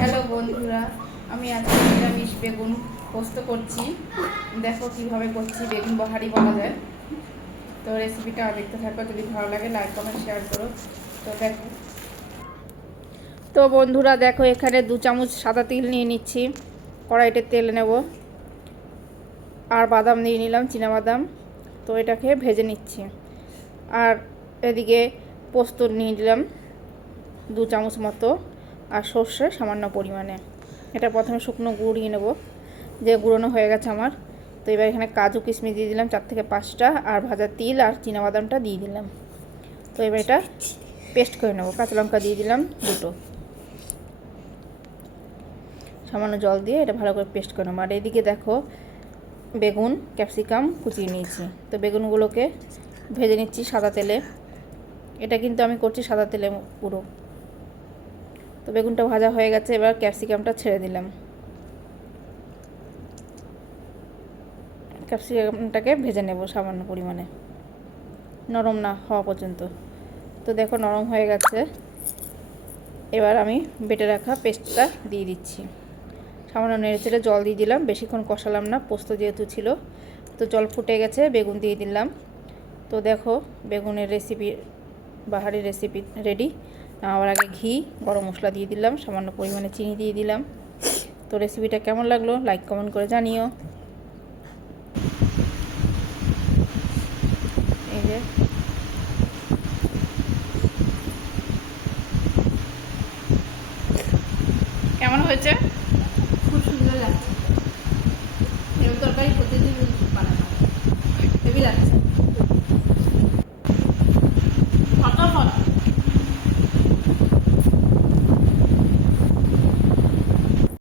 Hello বন্ধুরা, আমি আজকে নিরামিষ বেগুন পোস্ত করছি। দেখো কিভাবে করছি, বেগুন বহারি বলা যায়। তো রেসিপিটা দেখতে থাকো, যদি ভালো লাগে লাইক কমেন্ট শেয়ার করো। তো দেখো, তো বন্ধুরা দেখো, এখানে 2 চামচ সাদা তিল নিয়ে নিচ্ছি। কড়াইতে তেল নেব, আর বাদাম নিয়ে নিলাম, বাদাম। তো এটাকে ভেজে নিচ্ছি। আর এদিকে পোস্ত নিয়ে নিলাম 2 চামচ মতো, আর সর্ষে সামান্য পরিমাণে। এটা প্রথমে শুকনো গুঁড়িয়ে নেব, যে গুঁড়োনো হয়ে গেছে আমার। তো এবার এখানে কাজু কিশমিশ দিয়ে দিলাম 4 থেকে 5টা, আর ভাজা তিল আর বাদামটা দিয়ে দিলাম। তো এবার এটা পেস্ট করে নেব। কাঁচা লঙ্কা দিয়ে দিলাম 2টো, সামান্য জল দিয়ে এটা ভালো করে পেস্ট করে নেব। আর এদিকে দেখো, বেগুন ক্যাপসিকাম কুচিয়ে নিয়েছি। তো বেগুনগুলোকে ভেজে নিচ্ছি সাদা তেলে। এটা কিন্তু আমি করছি সাদা তেলে পুরো। তো বেগুনটা ভাজা হয়ে গেছে, এবার ক্যাপসিকামটা ছেড়ে দিলাম। ক্যাপসিকামটাকে ভেজে নেব সামান্য পরিমাণে, নরম না হওয়া পর্যন্ত। তো দেখো নরম হয়ে গেছে। এবার আমি বেটে রাখা পেস্টটা দিয়ে দিচ্ছি। সামান্য নেড়েচেড়ে জল দিয়ে দিলাম, বেশিক্ষণ কষালাম না, পোস্ত যেহেতু ছিল। তো জল ফুটে গেছে, বেগুন দিয়ে দিলাম। তো দেখো, বেগুনের রেসিপি, বাহারি রেসিপি রেডি। আমার আগে ঘি, গরম মশলা দিয়ে দিলাম, সামান্য পরিমাণে চিনি দিয়ে দিলাম। তো রেসিপিটা কেমন লাগলো লাইক কমেন্ট করে জানিও। এই যে কেমন হয়েছে, খুব সুন্দর লাগছে। এরকম তরকারি প্রতিদিন বানানো, হেভি লাগছে।